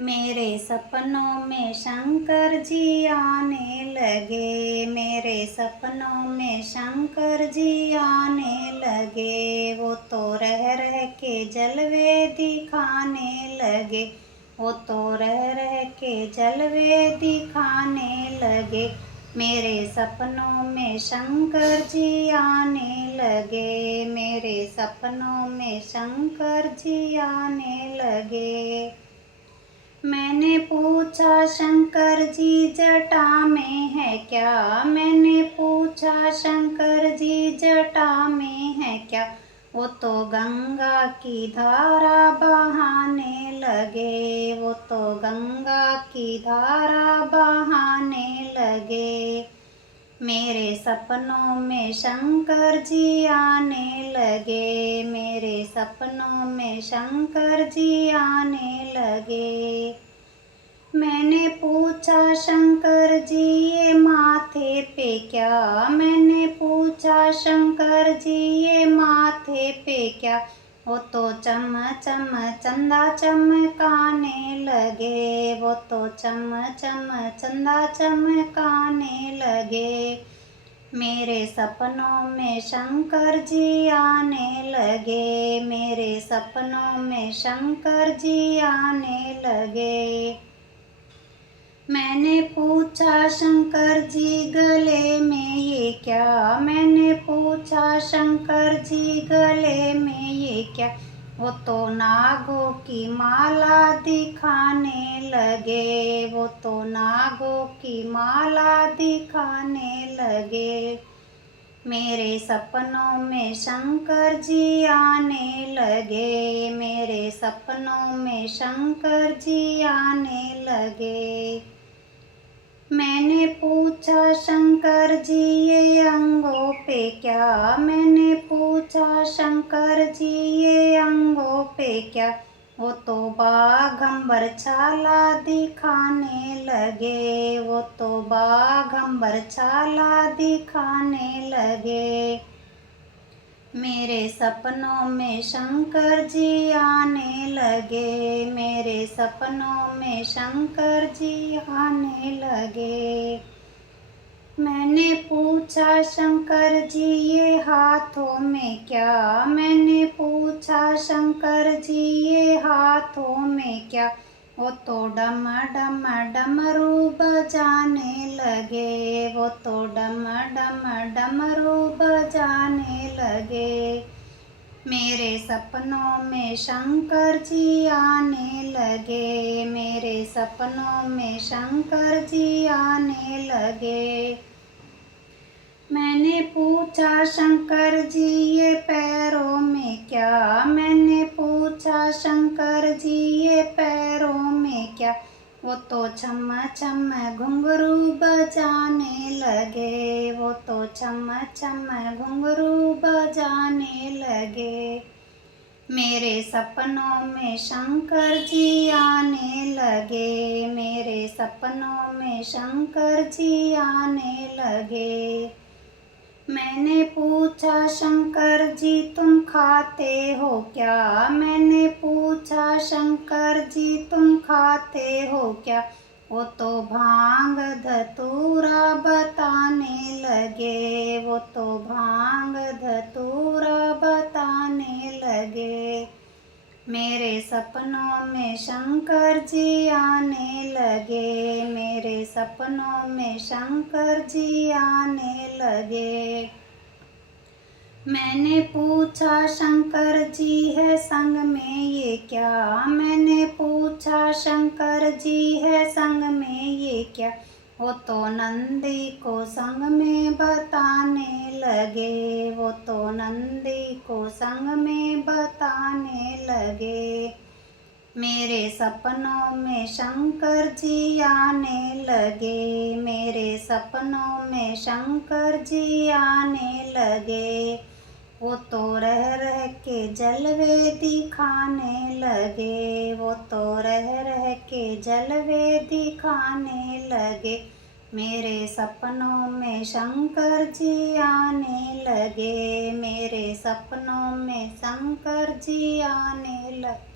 मेरे सपनों में शंकर जी आने लगे। मेरे सपनों में शंकर जी आने लगे। वो तो रह रह के जलवे दिखाने लगे। वो तो रह रह के जलवे दिखाने लगे। मेरे सपनों में शंकर जी आने लगे। मेरे सपनों में शंकर जी आने लगे। मैंने पूछा शंकर जी जटा में है क्या। मैंने पूछा शंकर जी जटा में है क्या। वो तो गंगा की धारा बहाने लगे। वो तो गंगा की धारा बहाने लगे। मेरे सपनों में शंकर जी आने लगे। मेरे सपनों में शंकर जी आने लगे। मैंने पूछा शंकर जी ये माथे पे क्या। मैंने पूछा शंकर जी ये माथे पे क्या। वो तो चम चम चंदा चमकाने लगे। वो तो चम चम चंदा चमकाने लगे। मेरे सपनों में शंकर जी आने लगे। मेरे सपनों में शंकर जी आने लगे। मैंने पूछा शंकर जी गले में ये क्या। मैंने पूछा शंकर जी गले में ये क्या। वो तो नागों की माला दिखाने लगे। वो तो नागों की माला दिखाने लगे। मेरे सपनों में शंकर जी आने लगे। मेरे सपनों में शंकर जी आने लगे। मैंने पूछा शंकर जी ये अंगों पे क्या। मैंने पूछा शंकर जी ये अंगों पे क्या। वो तो बाघंबर छाला दिखाने लगे। वो तो बाघंबर छाला दिखाने लगे। मेरे सपनों में शंकर जी आने लगे। मेरे सपनों में शंकर जी आने लगे। मैंने पूछा शंकर जी ये हाथों में क्या। मैंने पूछा शंकर जी ये हाथों में क्या। वो तो डम डम डमरू बजाने लगे। वो तो डम डम डमरू बजाने लगे। मेरे सपनों में शंकर जी आने लगे। मेरे सपनों में शंकर जी आने लगे। मैंने पूछा शंकर जी ये पैरों में क्या। मैंने पूछा शंकर जी ये पैरों में क्या। वो तो छम छम घुंघरू बजाने लगे। वो तो छम छम घुंघरू बजाने लगे। मेरे सपनों में शंकर जी आने लगे। मेरे सपनों में शंकर जी आने लगे। मैंने पूछा शंकर जी तुम खाते हो क्या। मैंने पूछा शंकर जी तुम खाते हो क्या। वो तो भांग धतूरा बताने लगे। वो तो भांग धतूरा बताने लगे। मेरे सपनों में शंकर जी आने लगे। मेरे सपनों में शंकर जी आने लगे। मैंने पूछा शंकर जी है संग में ये क्या। मैंने पूछा शंकर जी है संग में ये क्या। वो तो नंदी को संग में बताने लगे। वो तो नंदी को संग में बताने लगे। मेरे सपनों में शंकर जी आने लगे। मेरे सपनों में शंकर जी आने लगे। वो तो रह रह के जलवे दिखाने लगे। वो तो रह रह के जलवे दिखाने लगे। मेरे सपनों में शंकर जी आने लगे। मेरे सपनों में शंकर जी आने लगे।